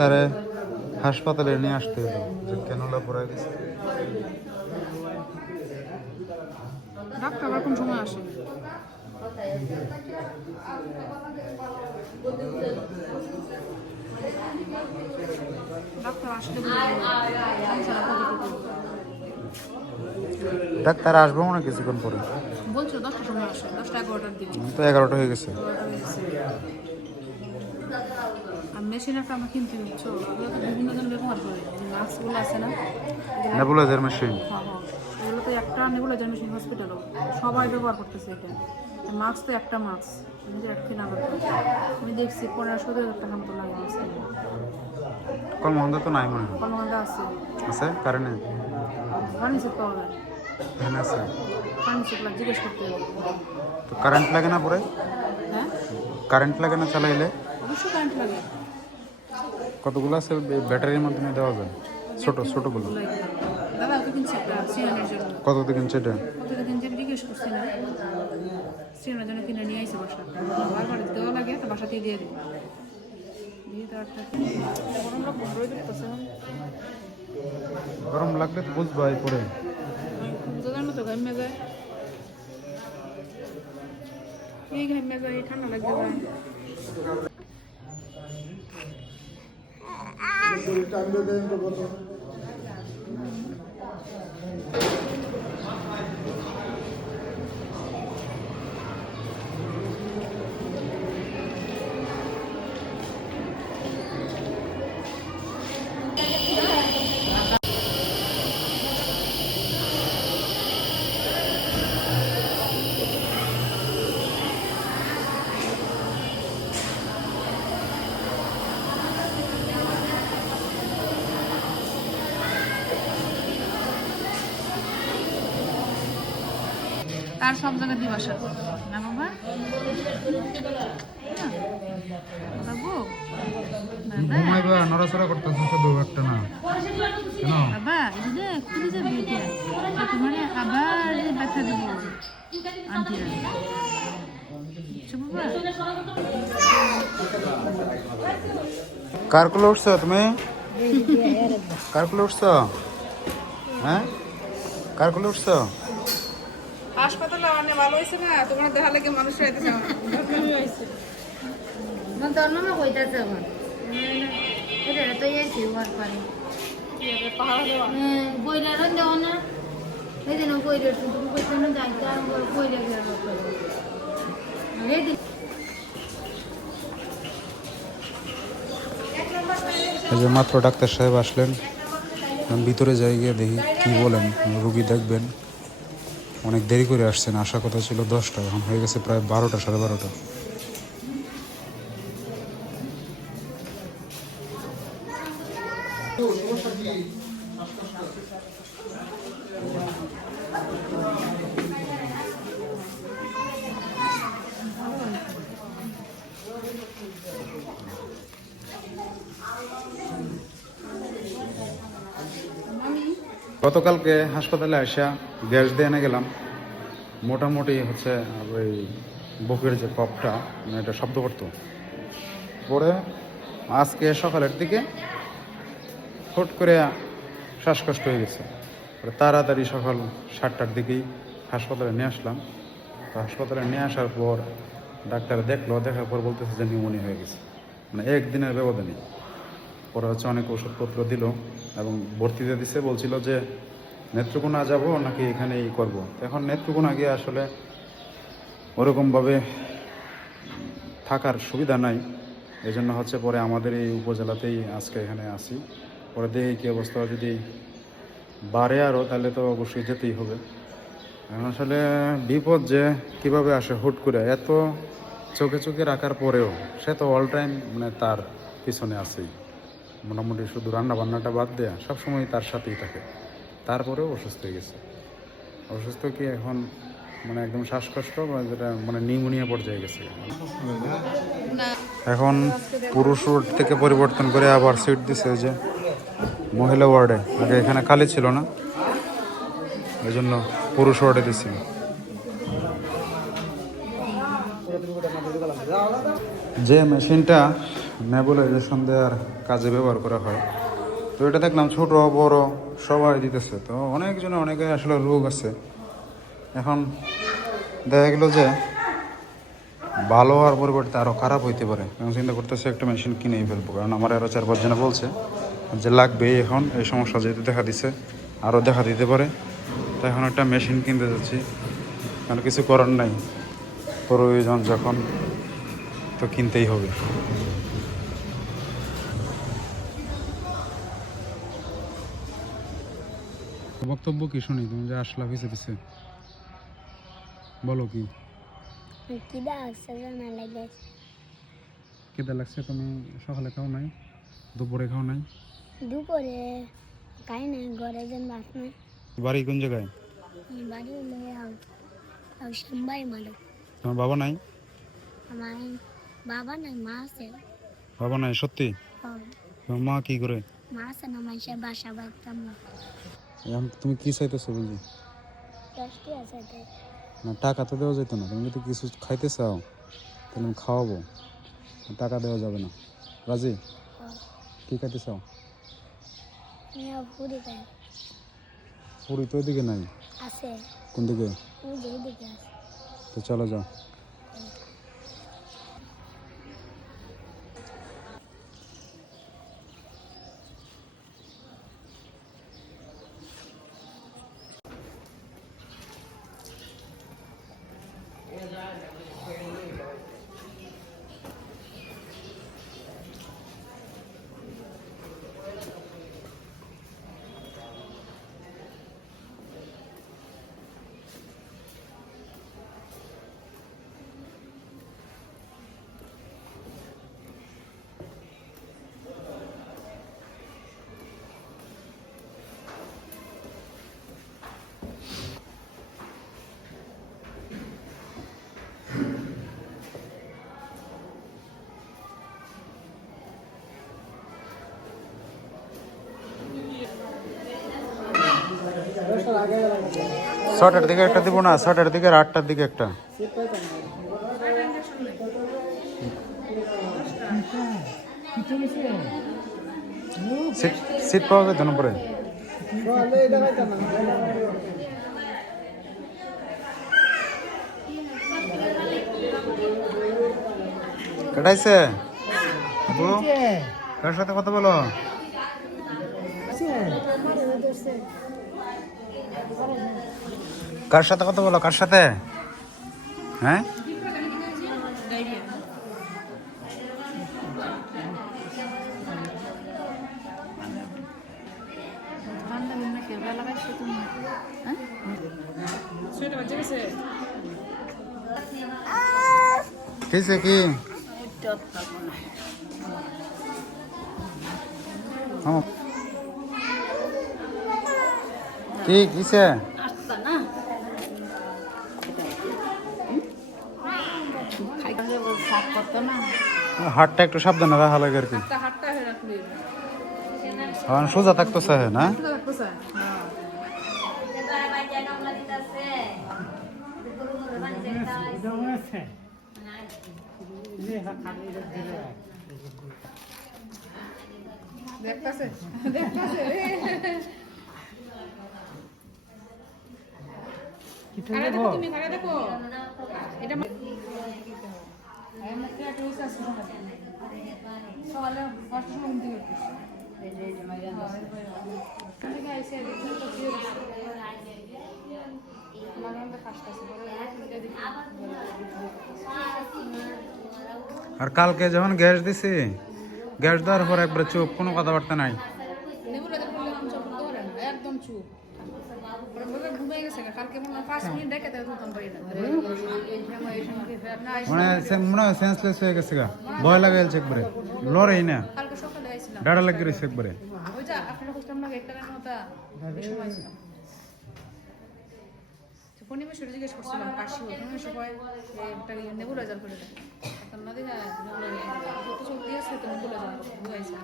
তারে হাসপাতালে নিয়ে আসতে হলো যে কেনলা পড়ে গেছে। ডাক্তার আবার কোন সময় আসে? ডাক্তার আসলে ডাক্তার আসবো মনে হয় কিছুক্ষণ পরে। বলছো 10টার সময় আসে, 10টা-11টার দিকে। তো 11টা হয়ে গেছে। আর মেশিন একটা আমরা কিনতে হচ্ছে, ওগুলো তো বিভিন্ন জন ব্যবহার করে। যে মাস্কগুলো আছে না, নেবুলাইজার মেশিন। হ্যাঁ হ্যাঁ, এগুলো তো একটা নেবুলাইজার মেশিন হসপিটালও সবাই ব্যবহার করতেছে এটা। মাস্ক তো একটা মাস্ক নিজের একটা কেনা দরকার। আমি দেখছি 1500-17,000 টাকা মতো লাগে মাস্ক কিনতে। কলমহন্দা তো নাই মনে হয়। কলমহন্দা আছে, আছে কারেন্টে ফার্নিচার পাওয়া যায়। এখানে আছে। ফার্নিচারগুলো জিজ্ঞেস করতে হবে। তো কারেন্ট লাগে না পরে? হ্যাঁ, কারেন্ট লাগে না চালাইলে? অবশ্যই কারেন্ট লাগে। কতগুলো আছে ব্যাটারির মাধ্যমে দেওয়া যায়? ছোটগুলো। দাদা ওকে কিনছি একটা সিয়ানের জন্য। কত কিনছে এটা? কত কিনছে জিজ্ঞেস করছি না, সিয়ানের জন্য কিনে নিয়ে আইসে বাসা। বারবার দেওয়া লাগে তো বাসাতেই দিয়ে দিই। দিয়ে তো একটা আমরা 15 দিতেছে। গরম লাগলে তো বুঝবা পরে। দুধের মতো ঘামে যায়, এই ঘামে যায়, ঠান্ডা লাগতে যায়। তার সব জায়গায় দিয়ে বাসা না বাবা, ঘুমাইবা নড়াচড়া করতেছো শুধু একটা না কেন? বাবা এটা খুলে যাবে, এটা তোমার আবার ব্যথা দেবো আন্টিরা। কার কোলে উঠছো তুমি? কার কোলে উঠছো? হ্যাঁ, কার কোলে উঠছো? হাসপাতালে অনেক ভালো হয়েছে না, তোমার দেখা লাগে মানুষ হইতেছে মন তো অন্য না কইতাছে এখন এটা তো এইছি ওয়ার পারে বইলা রন দাও না, এই দিন বইলে তুমি কইতে না যাইতা বইলে গেল এই দিন। এই যে মাত্র ডাক্তার সাহেব আসলেন, ভিতরে যাই গিয়ে দেখি কি বলেন। রুগী দেখবেন, অনেক দেরি করে আসছেন, আসার কথা ছিল 10টা, এখন হয়ে গেছে প্রায় 12টা, 12:30। গতকালকে হাসপাতালে আসা গ্যাস দিয়ে এনে গেলাম, মোটামুটি হচ্ছে ওই বুকের যে কফটা মানে এটা শব্দ করতো। পরে আজকে সকালের দিকে হুট করে শ্বাসকষ্ট হয়ে গেছে। তাড়াতাড়ি সকাল 7টার দিকেই হাসপাতালে নিয়ে আসলাম। তো হাসপাতালে নিয়ে আসার পর ডাক্তার দেখলো, দেখার পর বলতেছে যে নিউমোনিয়া হয়ে গেছে, মানে একদিনের ব্যবধানে। পরে হচ্ছে অনেক ওষুধপত্র দিল এবং ভর্তিতে দিছে, বলছিল যে নেত্রকোনা যাব নাকি এখানেই করব। এখন নেত্রকোনা গিয়ে আসলে ওরকমভাবে থাকার সুবিধা নাই, এই জন্য হচ্ছে পরে আমাদের এই উপজেলাতেই আজকে এখানে আসি। পরে দেখি কী অবস্থা, যদি বাড়ে আরও তাহলে তো অবশ্যই যেতেই হবে। এখন আসলে বিপদ যে কিভাবে আসে হুট করে, এত চোখে চোখে রাখার পরেও সে তো অল টাইম মানে তার পিছনে আছেই। মোটামুটি শুধু রান্না বান্নাটা বাদ দেয়া সবসময় তার সাথেই থাকে, তারপরেও অসুস্থ হয়ে গেছে। অসুস্থ কি এখন মানে একদম শ্বাসকষ্ট বা যেটা মানে নিউমোনিয়া পর্যায়ে গেছে। এখন পুরুষ ওয়ার্ড থেকে পরিবর্তন করে আবার সিট দিছে যে মহিলা ওয়ার্ডে, আগে এখানে খালি ছিল না, এই জন্য পুরুষ ওয়ার্ডে দিছিল। যে মেশিনটা নেবুলাইজেশন দেওয়ার কাজে ব্যবহার করা হয়, তো এটা দেখলাম ছোট বড় সবাই দিতেছে। তো অনেকজনে অনেকে আসলে রোগ আছে। এখন দেখা গেল যে ভালো হওয়ার পরিবর্তে আরও খারাপ হইতে পারে। এখন চিন্তা করতেছে একটা মেশিন কিনেই ফেলবো, কারণ আমার আরও 4-5 জনে বলছে যে লাগবে। এখন এই সমস্যা যেহেতু দেখা দিছে, আরও দেখা দিতে পারে, তো এখন একটা মেশিন কিনতে যাচ্ছি। কারণ কিছু করার নাই, প্রয়োজন যখন তো কিনতেই হবে। বক্তব্য কি শুনি, তুমি যে আসলা পিছে পিছে, বলো কি কিদা আসছে না লাগে? কেদা লাগছে? তুমি সকালে খাও নাই, দুপুরে খাও নাই? দুপুরে খাই না, ঘরে যেন ভাত নাই। বাড়ি কোন জায়গায়? বাড়ি হলে শ্যামবাই মালিক। তোমার বাবা নাই? আমার বাবা নাই, মা আছে। বাবা নাই সত্যি? তোমার মা কি করে? মা আছে না, মানুষের বাসা বাড়তাম না। এখন তুমি কি চাইতেছো বুঝি? দশটি আছে তো। না টাকা তো দেওয়া যেত না, তুমি যদি কিছু খাইতে চাও তাহলে আমি খাওয়াবো, টাকা দেওয়া যাবে না। রাজি? কি খাইতে চাও? পুরি খাই। পুরি তো ওইদিকে নাই। আছে। কোন দিকে? ওই যে ওইদিকে আছে। তো চলো যাও। ছটার দিকে একটা দিব না, 6টার দিকে আর 8টার দিকে একটা। সিট পাওয়া যেত না পরে? কাটাইছে কার সাথে কথা বলো? কার সাথে কথা বলো? কার সাথে? হ্যাঁ কিসে কি? কি কিসে? হাতটা একটু সাবধানে রাখা লাগে আর কি, সোজা থাকতো চাহে না। দেখতাছে তুমি খাড়া দেখো এটা সকালে 5টার সময় উঠতে আর কালকে যখন গ্যাস দিছি, গ্যাস দেওয়ার পর একবার চুপ, কোনো কথাবার্তা নাই। একদম চুপ ঘুমিয়ে গেছে কালকে 5 মিনিট দেখে মানে মনে হয় সেন্সলেস হয়ে গেছে গা, ভয় লাগে একবারে, লড়েই না। কালকে সকালে আইছিলাম ডাড়া লাগিয়ে রয়েছে একবারে। ওই যে আপনারা খুঁজলাম না একটা কেন ওটা সময় ছিল পূর্ণিমা শুরু জিজ্ঞেস করছিলাম কাশি ওখানে সবাই একটা নেবুলাইজার করে দেয় এখন না দেখা যত চলতে আছে তো নেবুলাইজার বুঝাইছে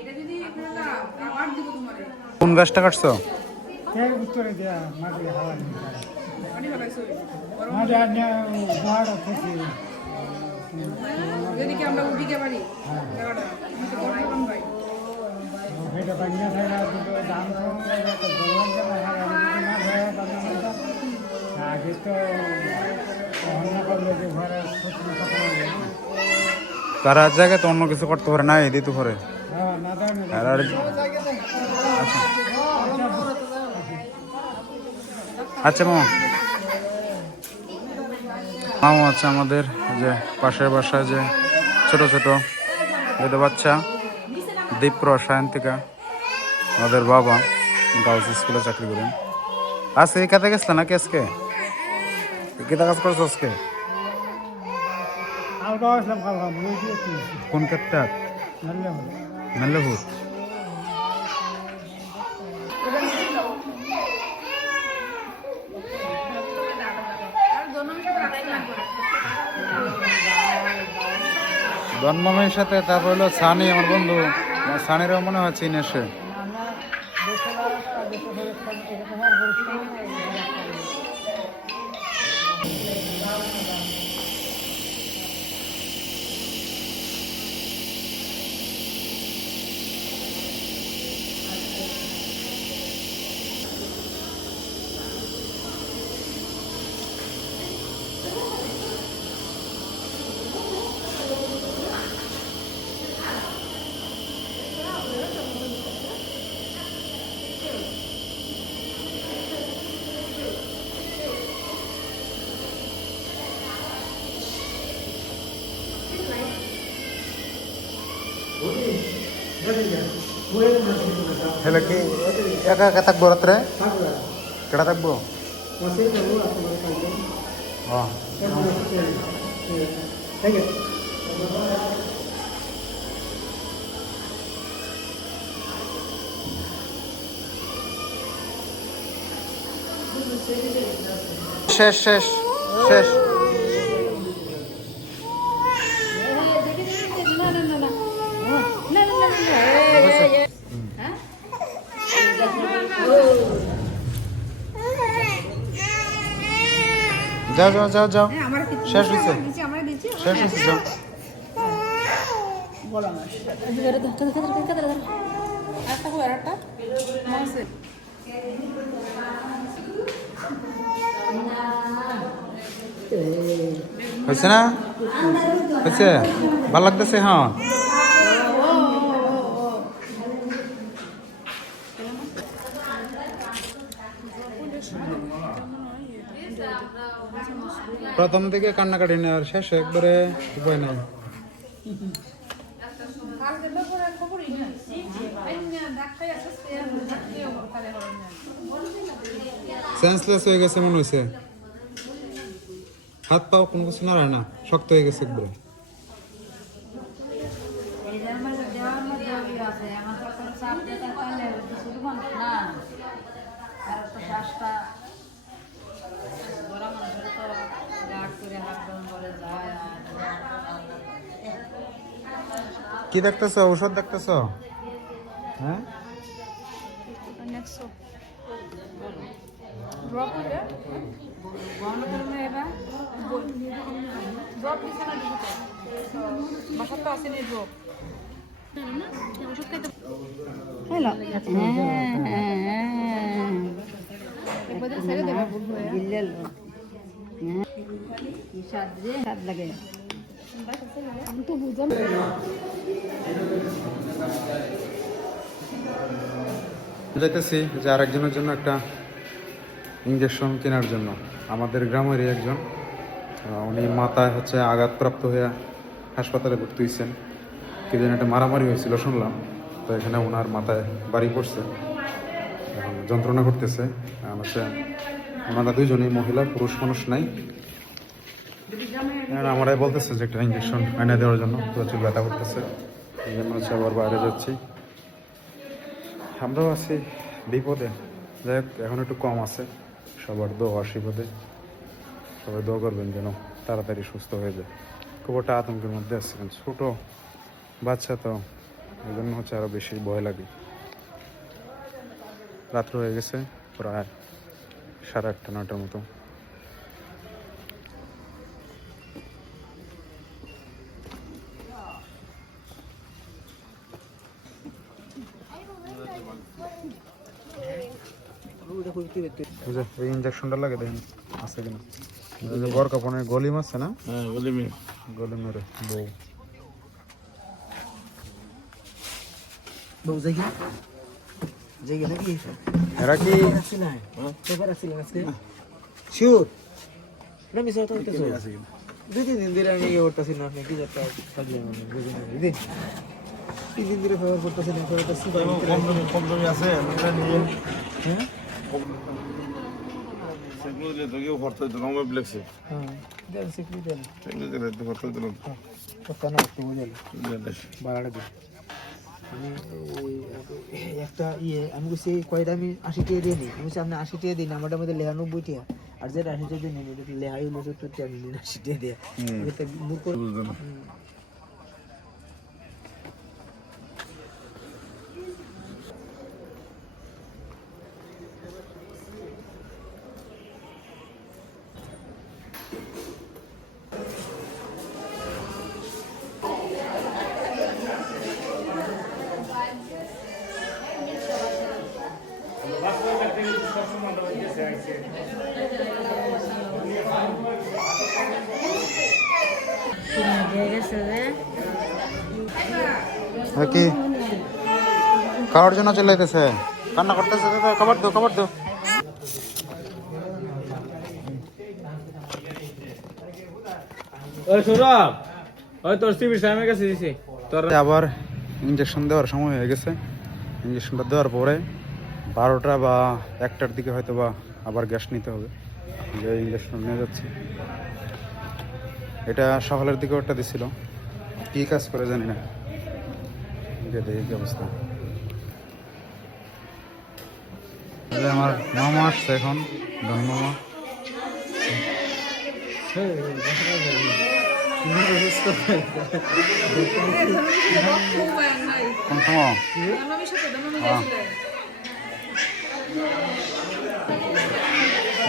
এটা যদি আবার দিব তোমারে কোন গাছটা কাটছো? উত্তরে দেয়া মাটি হাওয়া পানি লাগাইছো মাটি আনে গাড় থেকে এদিকে আমরা উঠিকে পারি জায়গাটা কিন্তু গরম ভাই সেটা বানিয়ে থাকা দুটো দাম তো ভগবান না হয় আগে তো অন্য করলে যে ঘরে তারা এক জায়গায় তো অন্য কিছু করতে পারে না, এই দিতে পারে। হ্যাঁ না দেন আচ্ছা মামা, মামা আছে আমাদের যে পাশের বাসায় যে ছোট ছোট দুটো বাচ্চা দীপ্র সায়ন্তিকা, আমাদের বাবা গার্লস স্কুলে চাকরি করেন। আজকে খেতে গেছিল নাকি? আজকে কেতা কাজ করছো আজকে? আলগা আসলাম খালাম বুঝিয়েছি কোন ক্ষেতটা? মেল্লেপুর। জন্মমের সাথে তারপর হলো সানি, আমার বন্ধু সানিরও মনে হয় চিনে সে। হেলে কি একা একা থাকবো রাত্রে? কেটা থাকবো? হ্যাঁ শেষ শেষ শেষ। যাও যাও যাও যাও, শেষ হয়েছে শেষ হয়েছে, যাও। হয়েছে না? হয়েছে? ভালো লাগতেছে? হ্যাঁ প্রথম থেকে কান্নাকাটি নেই, আর শেষে একবারে উপায় নাই। সেন্সলেস হয়ে গেছে মনে হয়েছে, হাত পাও কোনো কিছু নাড়ায় না, শক্ত হয়ে গেছে একবারে। কি দেখতেছ? ঔষধ দেখতেছ? হ্যাঁ হ্যালো স্বাদ লাগে যাইতেছি যে আরেকজনের জন্য একটা ইঞ্জেকশন কেনার জন্য। আমাদের গ্রামেরই একজন, উনি মাথায় হচ্ছে আঘাতপ্রাপ্ত হয়ে হাসপাতালে ভর্তি হয়েছেন। কি যেন একটা মারামারি হয়েছিল শুনলাম, তো এখানে ওনার মাথায় বাড়ি পড়ছে। এখন যন্ত্রণা করতেছে। কারণ হচ্ছে ওনারা দুইজনই মহিলা, পুরুষ মানুষ নাই। আমারাই বলতেছে যে একটা ইঞ্জেকশন এনে দেওয়ার জন্য, প্রচুর ব্যথা করতেছে, এই জন্য হচ্ছে আবার বাইরে যাচ্ছি। আমরাও আছি বিপদে, যাই হোক এখন একটু কম আছে। সবার দোয়া আশীর্বাদে সবাই দোয়া করবেন যেন তাড়াতাড়ি সুস্থ হয়ে যায়। খুব একটা আতঙ্কের মধ্যে আছে, ছোটো বাচ্চা তো, এই জন্য হচ্ছে আরও বেশি ভয় লাগে। রাত্র হয়ে গেছে প্রায় 8:30 9টার মতো। এই ইঞ্জেকশনটা লাগে দেখেন আছে কিনা। বর কাপড়ের গলিম আছে না? হ্যাঁ গলিমি গলিমের বউ। বউ যাই যাই নাকি এরা কি পেপার আসছিল আজকে শিওর না মিস হতো তো দুই তিন দিন ধরে আমি ইয়ে করতেছি না আপনি কি যাত্রা থাকলে মানে বুঝে না দিদি 3 দিন ধরে ফেভার করতেছি না করে তো কম দামি আছে এটা নিয়ে হ্যাঁ সেগুলো দিলে তো কেউ ভর্তা দিত নমে ব্লেক্সে হ্যাঁ দেন সেগুলো দেন সেগুলো দিলে তো ভর্তা দিল কত না একটু বুঝালি বাড়াটা দিন আমি একটা ইয়ে আমি বলছি কয়টা আমি 80 টাকা দিয়ে নিই, আমি বলছি আপনি 80 টাকা দিন, আমাদের মধ্যে লেখা 90 টাকা, আর যেটা 80 টাকা দিয়ে নিই এটা লেখাই হলো 70 টাকা, আমি 80 টাকা দিয়ে এটা মূর্খ বুঝলেন। কি খাওয়ার জন্য চলে যেতেছে, কান্না করতেছে, খাবার দো খাবার দো। ওই সৌরভ ওই তোর সিবির সামনে কাছে দিছি তোর আবার ইঞ্জেকশন দেওয়ার সময় হয়ে গেছে। ইঞ্জেকশনটা দেওয়ার পরে 12টা বা 1টার দিকে হয়তো বা আবার গ্যাস নিতে হবে, যে ইঞ্জেকশন নিয়ে যাচ্ছি। এটা সকালের দিকে ওটা দিছিল, কী কাজ করে জানি না। দেখি কি অবস্থা। আমার মামা আসছে এখন, ডন মামা। কোন সময়?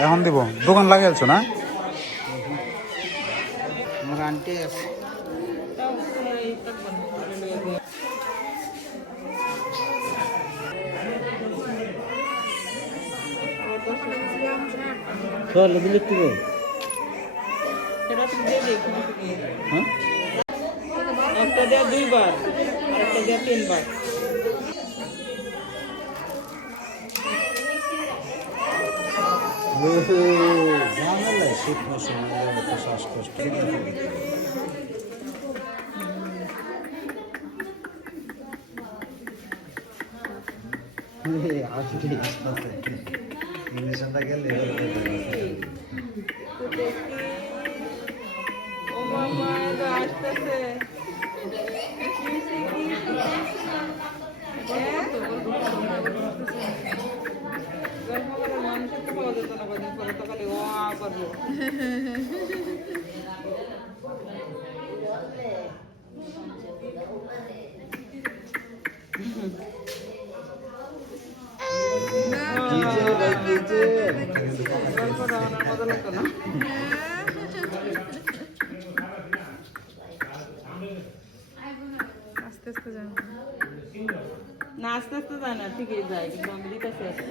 এখন দিব, দোকান লাগিয়েছো না? আমার আন্টি আছে। চল দিলে কি গো হ্যাঁ একটা দেয়া 2 বার আর একটা দেয়া 3 বার জানালে শীত মৌসুমে তো শ্বাসকষ্ট ইংলিশটা গেলে ও মামা আসতেছে মানুষের তো পাওয়া যেত না কদিন পরে তো খালি করবো আস্তে আস্তে যাবো না আস্তে আস্তে যায় না ঠিকই যায় কিন্তু আমি দিতেছি আস্তে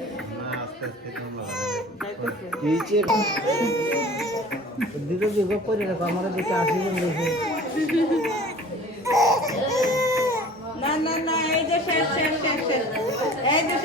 দিতে যোগ করে রাখো আমার দিকে আসিবেন দেখে না না না এই যে শেষ শেষ শেষ শেষ এই যে